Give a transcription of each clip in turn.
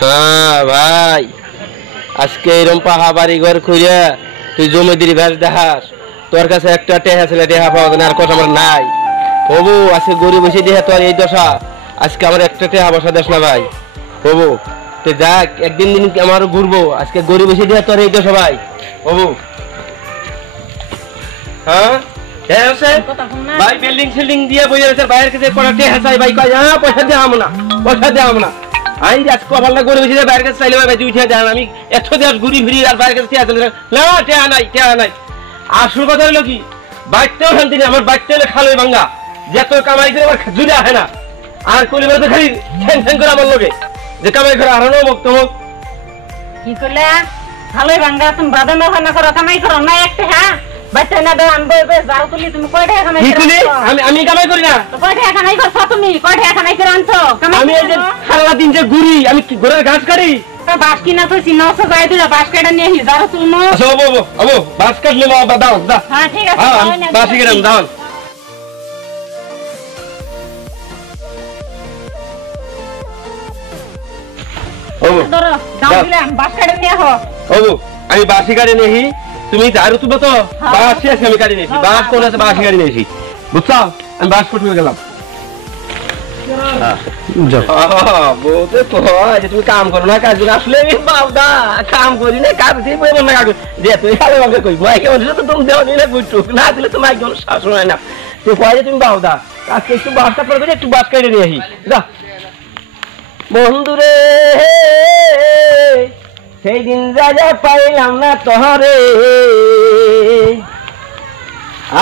হ্যাঁ ভাই, আজকে এরকম পাহা বাড়ি ঘর খুঁজে তুই জমি দিলি ভ্যাস দেখাস, তোর কাছে একটা টেহা ছেলে টেহা পাওয়া যায় না, আর কথা আমার নাই। হবু আজকে গরিব বসে দেহা তোর এই দশা, আজকে আমার একটা টেহা বসা দেশ না ভাই। হবু তুই যাক, একদিন দিন আমার ঘুরবো, আজকে গরিব বসে দেহা তোর এই দশা ভাই। হবু হ্যাঁ ভাই, বিল্ডিং ফিল্ডিং দিয়ে বইয়ে রয়েছে, বাইরের কাছে কটা টেহা চাই ভাই, কয় হ্যাঁ পয়সা দেওয়া না, পয়সা দেওয়া না। আমি আজ কপালটা করে বেশি বাইরের কাছে চাইলে ভাই উঠে দেন, আমি এত দেশ ঘুরি ফিরি আর বাইরের কাছে টেহা নাই, টেহা নাই। আসল কথা হলো কি, বাড়তেও শান্তি নেই, আমার বাড়তে হলে খালো ভাঙ্গা, যত কামাই করে আমার জুড়ে আসে না। আর কলিবার তো খালি ঠ্যাং ঠ্যাং করে আমার লোকে যে কামাই করে আরো মুখ তমুক কি করলে খালো ভাঙ্গা, তুমি বাদে না করো, কামাই করো না একটা। হ্যাঁ বাচ্চা না দাও আনবো, যাও তুলি তুমি কয় টাকা কামাই করো? আমি কামাই করি না। কয় টাকা কামাই করছো তুমি? কয় টাকা কামাই করে আনছো? আমি এই যে সারা দিন যে ঘুরি, আমি কি ঘোড়ার ঘাস কাটি? বাস কিনা তো চিনাছো, যাই দিলা বাস কাটা নিয়ে আসি, যাও তুলমো। আচ্ছা বাবু বাস কাটলে দাও দাও। হ্যাঁ ঠিক আছে, বাসি গেলাম দাও। ধরো দাও দিলাম, বাস কাটা নিয়ে আহ। আমি বাসি গাড়ি নিয়েছি, তুমি দাঁড়ু তুলো তো, বাসি আছে আমি গাড়ি নিয়েছি, বাস কোন আছে বাসি গাড়ি নিয়েছি, বুঝছো? আমি বাস ফুটে গেলাম। তুমি কাম করো না, কাজ আসলে বাবদা কাম করি না, কাজ দিয়ে না কাজ যে তুই সাড়ে বাংলা কই মাইকে বলছিল তো, তুমি দেওয়া দিলে বুঝটুক না দিলে তো মাইকে শাসন হয় না। তুই কয় তুমি বাবদা আজকে একটু বাসটা পরে করে একটু বাস কেটে নিয়ে আসি যা। বন্ধুরে সেই দিন যা পাইলাম না তহরে,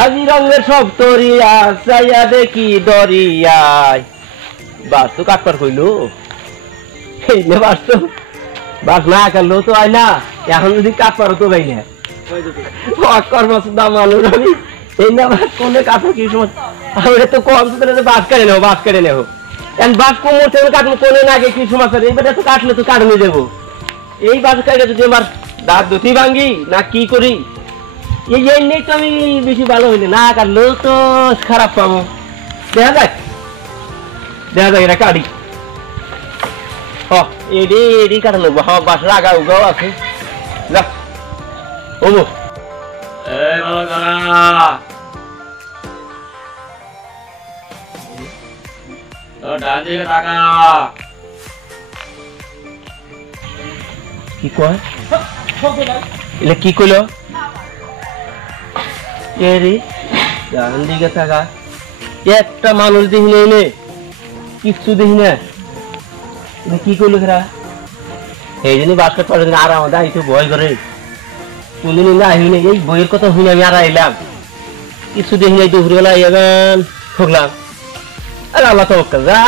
আজি রঙের সব তরিয়া চাইয়া দেখি দরিয়ায়। বাস তো কাটপার কইলো, এই নে বাস তো বাস না কাটলো তো আয় না, এখন যদি কাটপারও তো গাই না কর্মসুদা মানুষ আমি এই না বাস কোনে কাটো কি সময় আমি তো কম তো বাস কেড়ে নেবো, বাস কেড়ে নেবো। বাস কোমর থেকে কাটবো কোনে না গে কি সমস্যা, এইবার তো কাটলে তো কাটনে দেবো। এই বাস কাটে যদি আমার দাঁত দুটি ভাঙ্গি না কি করি, এই নেই তো আমি বেশি ভালো হইলে না কাটলেও তো খারাপ পাবো। দেখা যাক এটা কাটি এডি কাটা নেবো। হ্যাঁ বাসের আগা উগাও আছে যা। ওবো কি কয় এলে কি কইল এরি ডান দিকে থাকা, একটা মানুষ দেখি নেই কিচ্ছু দেখি না, কি করলো খেরা এই জন্য বাসটা পরে আর আমাদের আইতে ভয় করে, কোনদিন না আহিব না। এই বইয়ের কথা শুনে আমি আর আইলাম, কিছু দেখি নাই, দুপুরবেলা আইয়াগান ঠকলাম। আর আল্লাহ তো যা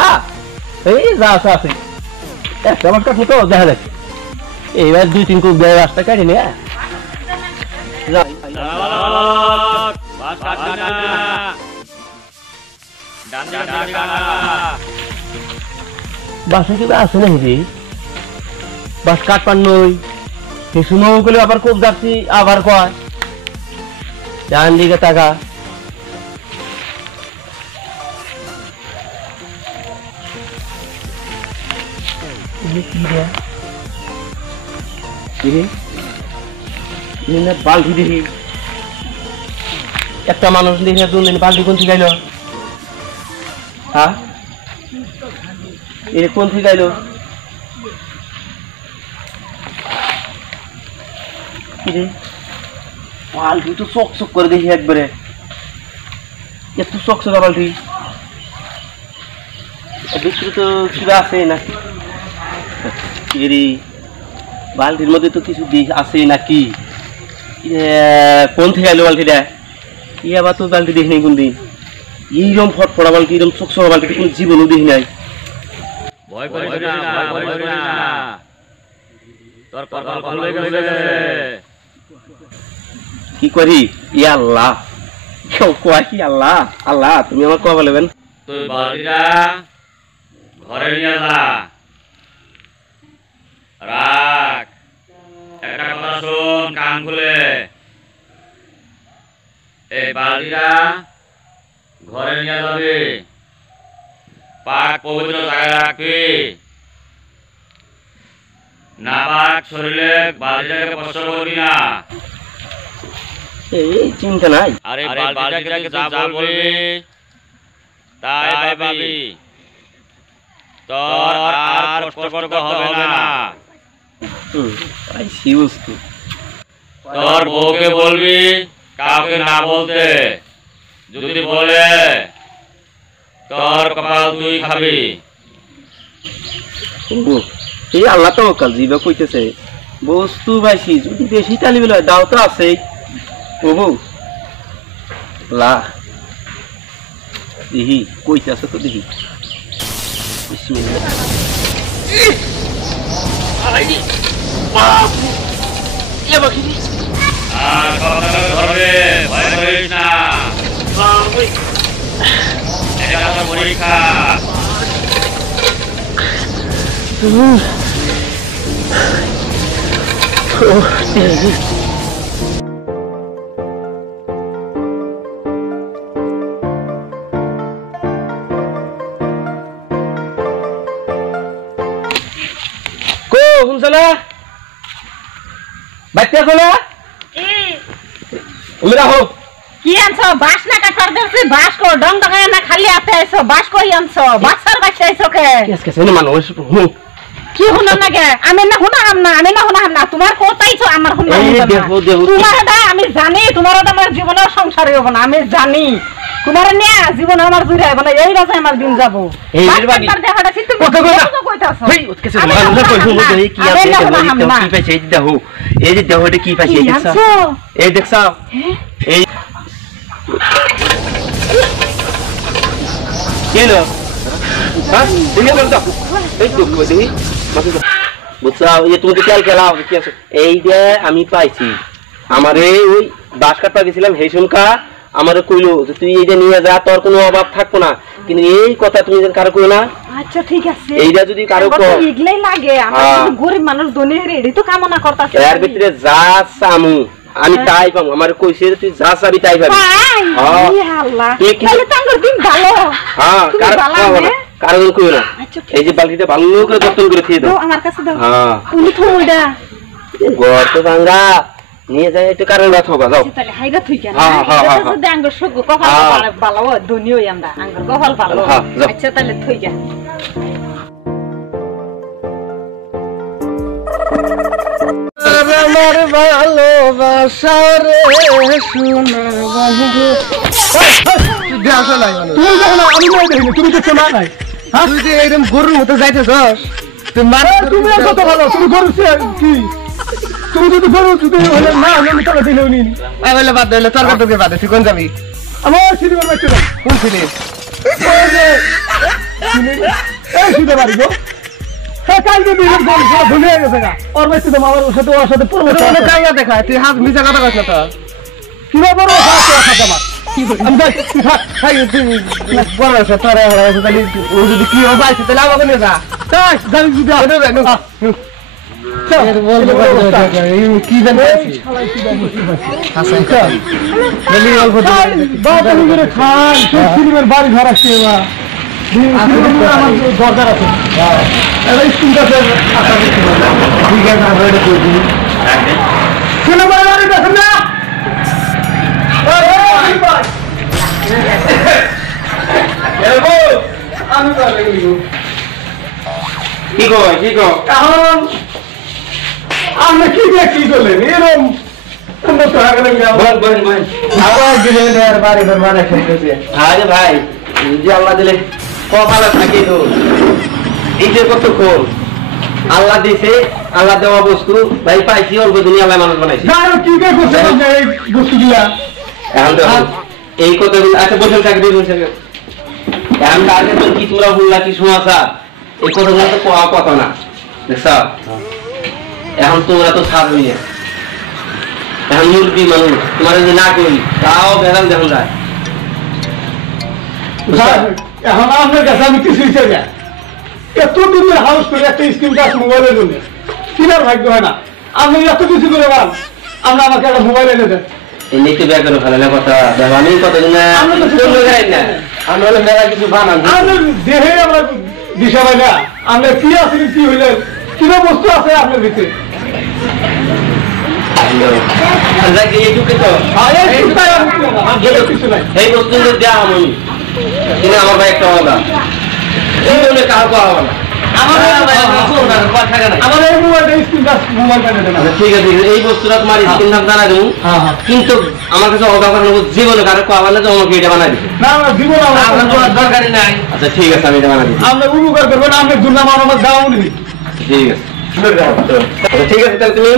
এই যা আছে একটা বাস কাটলো তো দেখা যাচ্ছে, এইবার 2-3 কোপ দেয় রাস্তা কাটি না। বাসে কি আছে না হিদি বাস কাটপার নই, সে সময় করলে আবার কোপ যাচ্ছি আবার কয় ডান দিকে টাকা। বালতি দেখি একটা মানুষ দেখি 2 দিন বালতি কোন থেকে আইলো? হ্যাঁ এ কোন থেকে আইলো? বালতি তো চক চক করে দেখি একবারে, এত চক চকা বালতি, ভিতরে তো কিবা আছে নাকি? বালতির মধ্যে তো কিছু আছে নাকি? কোন থেকে আইলো বালতিটা? আবার তো বালতি দেখি নাই কোনদিন, এইরকম ফটফটা বালতি, এরকম চকচকা বালতি কোন জীবনও দেখি নাই। কি করি ইয়া আল্লাহ, কেউ কয় কি আল্লাহ আল্লাহ তুমি আমার কয়া বলবেন ঘরে নিয়ে যা রাখ, একটা কথা শোন কান খুলে, এই বালতিটা ঘরে নিয়ে যাবি, পাক পবিত্র জায়গায় রাখবি, নাবাক শরীরে বালিটাকে কষ্ট করবি না। এই চিন্তা নাই। আরে বালিটাকে যা বলবি তাই পাবি, তোর আর কষ্ট করতে হবে না। পাইছি বস্তু। তোর বউকে বলবি কাউকে না বলতে, যদি বলে তোর কপাল তুই খাবি। এই আল্লাহ তো কাল জিবা কইতেছে বস্তু পাইছি, যদি বেশি তালি বলে দাও তো আছে ওবু লা দেখি কইতেছে তো দেখি। বিসমিল্লাহ। আর কপালে ধরবে, ভয় করিস না। এটা তো পরীক্ষা। কো শুনছলা বাচ্চা কোলা উমরা হো কি আনছো? বাস না কাটার দেছি, বাস কো ডং ডঙায় না খালি হাতে আইছো, বাস কই আনছো? বাচ্চার বাচ্চা আইছো কে? কেসে মানুষ কি হুনা নাগে? আমি না হুনা না, তোমার কোথাইছো আমার হুনা? দেখো তোমার দা আমি জানি, তোমার দা আমার জীবনের সংসারে হবে না, আমি জানি। তোমার না জীবন আমার জুড়ে হবে না, এই রাজা আমার দিন যাব। এই বাড়ি দেখাটা ঠিক কথা কইতাছো। হেই কেসে মানুষ কইছো এই কি আছে কি পাইছে এই দেখো, এই যে দেখো এটা কি পাইছে এই দেখছো, এই দেখছো এই কেনো হ্যাঁ দেখে বলতো এই দুঃখ দেখি বুঝছাও এই তুমি খেয়াল খেলাও কি আছে এই যে আমি পাইছি আমারে ওই বাস কাটতে গেছিলাম হেসুনকা আমারে কইলো যে তুই এইটা নিয়ে যা, তোর কোনো অভাব থাকবো না, কিন্তু এই কথা তুমি যেন কারো কইও না। আচ্ছা ঠিক আছে, এইটা যদি কারো কো ইগলাই লাগে, আমার গরিব মানুষ দনের এডি তো কামনা করতাছে, এর ভিতরে যা চামু আমি তাই পাবো, আমার কইছে তুই যা চাবি তাই পাবি। হ্যাঁ আল্লাহ তাহলে তাঙ্গর দিন ভালো। হ্যাঁ কারণ কইও না, এই যে বালতিটা ভালো করে যত্ন করে খেয়ে দাও, আমার কাছে দাও। হ্যাঁ তুমি থইডা ঘর তো ভাঙা নিয়ে যায় একটু কারণ রাখো যাও তাহলে হাইরা থই কেন? হ্যাঁ হ্যাঁ হ্যাঁ যদি আঙ্গুর সগ কপাল ভালো দুনিয়াই আমরা আঙ্গুর কপাল ভালো। আচ্ছা তাহলে থই যা। আমার ভালোবাসা রে সোনা বন্ধু তুমি দেখো না, আমি নাই দেখিনি, তুমি দেখছো না নাই? তুই যে এরকম গরুর মতো যাইতেছস, তুমি মারা তুমি কত ভালো, তুমি গরু কি তুমি যদি গরু যদি হলে না হলে আমি তোকে দিলেও নি আমি বলে বাদ দিলে তোর কাছে বাদ তুই কোন যাবি? আমার সিনেমার বাচ্চা কোন সিনেমা এই সিনেমা বাড়ি গো কালকে দিন গোল সব ভুলে গেছে গা ওর বাচ্চা তো মামার সাথে ওর সাথে পুরো কাইয়া দেখা তুই হাত মিছা কথা কইছ তো কি না বড় কথা আমার আমি যাই খাই তুমি বড় আছে তোরে তাহলে ও যদি কি হবে আইছে তাহলে আমাকে নিয়ে যা তাই গাড়ি যদি আরে না চল বল কি জানিস হাসান বলি অল্প বাবা তুমি করে খান সিনেমার বাড়ি ঘর আসছে বা আমার দরকার আছে এই স্কুলটাতে আশা করতে ঠিক আছে আমরা এটা করে দিই সিনেমার বাড়ি দেখেন না আমি কি কয় কি কয় এখন আমরা কি দেখি করলেন এরকম ভাই যে আল্লাহ দিলে কপালে থাকে তো এইটা কত খোল আল্লাহ দিছে, আল্লাহ দেওয়া বস্তু ভাই পাইছি অল্প দিনে আল্লাহ মানুষ বানাইছে এই কথাগুলো আচ্ছা বসে থাকবে বসে এখন আগে তো কি তোমরা বললা কি শোনাছা এই কথাগুলো তো কোয়া কথা না দেখছ এখন তোমরা তো ছাড়বি না এখন মুরগি মানুষ তোমার যদি না করি তাও বেড়াল দেখুন যায় এখন আপনার কাছে আমি কিছুই চাই না এত দিনের হাউস করে একটা স্কিম গাছ মোবাইলের জন্য কিনার ভাগ্য হয় না আপনি এত কিছু করে পান আমরা আমাকে একটা মোবাইল এনে দেন এমনি তো ব্যাগ করে ফেলে না কথা আমি কতদিন না আমরা মেলা কিছু বানান দেহে আমরা দিশা পাই না আমরা কি আছি কি হইলে কিরো বস্তু আছে আপনার ভিতরে এই বস্তু দেওয়া আমি কিন্তু আমার ভাই একটা আলাদা কাউ পাওয়া না ঠিক আছে এই বস্তুটা তোমার স্ক্রিন জানা দেবো কিন্তু আমার কাছে অদরকার জীবনে কারো পাওয়ালে তো আমাকে এটা বানাই দিচ্ছে দরকারই নাই আচ্ছা ঠিক আছে আমি এটা বানাই দিচ্ছি আপনি উপকার করবেন আপনি দুর্নাম আমার দাও ঠিক আছে ঠিক আছে তাহলে তুমি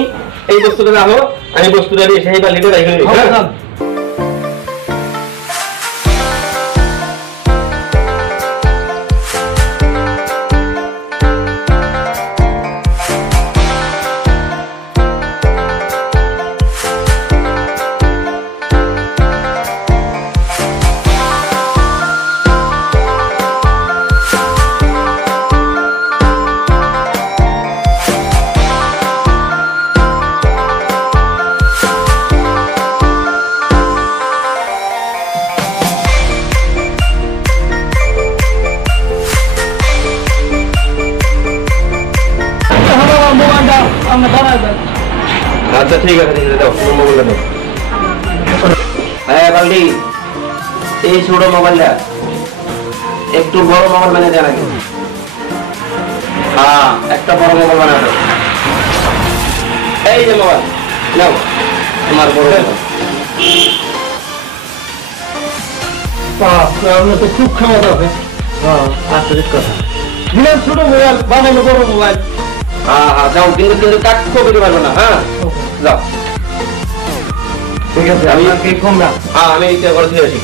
এই বস্তুটা রাখো আমি বস্তুটা দিয়ে সেই বালিটা রেখে দিই আচ্ছা ঠিক আছে দাও মোবাইলটা দাও হ্যাঁ বালদি এই ছোট মোবাইলটা একটু বড় মোবাইল বানিয়ে দেয় নাকি হ্যাঁ একটা বড় মোবাইল বানা দাও এই যে মোবাইল নাও তোমার বড় আপনার তো খুব ক্ষমতা আছে আচ্ছা কথা দিলাম ছোট মোবাইল বানানো বড় মোবাইল হ্যাঁ হ্যাঁ যাও কিন্তু কিন্তু কাট করতে পারবো না হ্যাঁ যাও ঠিক আছে আমি কম না হ্যাঁ আমি এটা করে দিয়ে আসি